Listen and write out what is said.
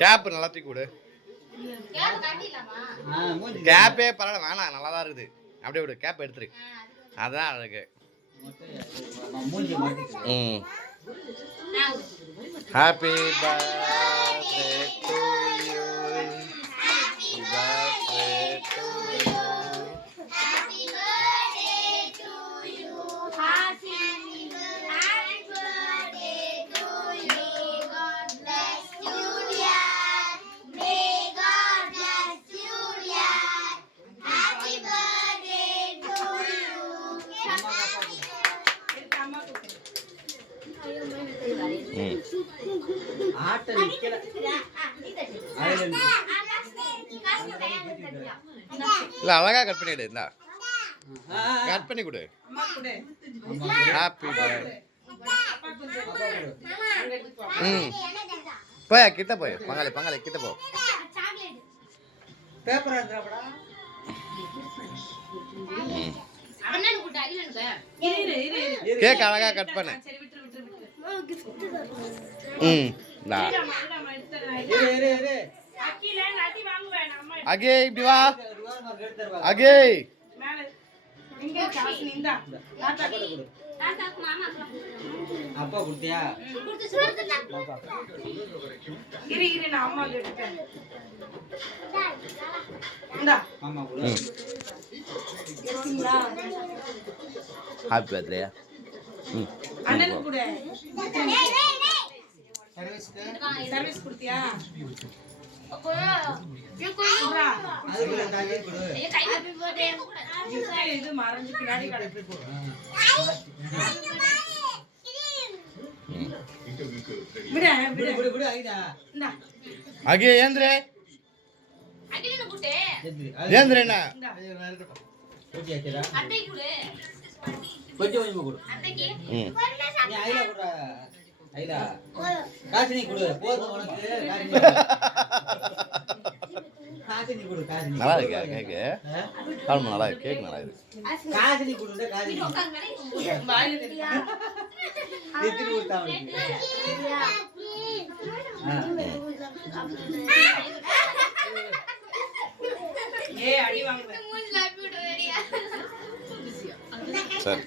Gap நல்லா தூக்கி விடு. கேப்பே பரவாயில்ல வேணாம், நல்லா தான் இருக்குது. அப்படியே விடு, கேப் எடுத்துரு. அதான் அழகு. Happy birthday to you. இல்ல அழகா கட் பண்ணிடு. இந்தா கட் பண்ணி கொடு. Happy birthday. போய் கிட்ட போய் பங்காளி பங்காளி கிட்ட போ. பேப்பர் எடுத்துறடா. கேக் அழகா கட் பண்ணு. அகே இப்படி வா. அகே அப்பா குட்டியா ஹாப்பி பர்த்டே. சர்வீஸ் குடுத்தியா? இது மறந்து பின்னாடி கடை. அகே ஏந்திரே ஏந்திரேண்ணா காசினி கொடு போதும் உனக்கு. காசினி கொடு. காசினி நல்லா இருக்கா கேக்கு? கால்மா நல்லா இருக்கு. கேக் நல்லா இருக்கு. காசினி கொடு. காசினி வாயில எத்திரி ஊத்தாம ஏ அடி வாங்குவேன். சரி.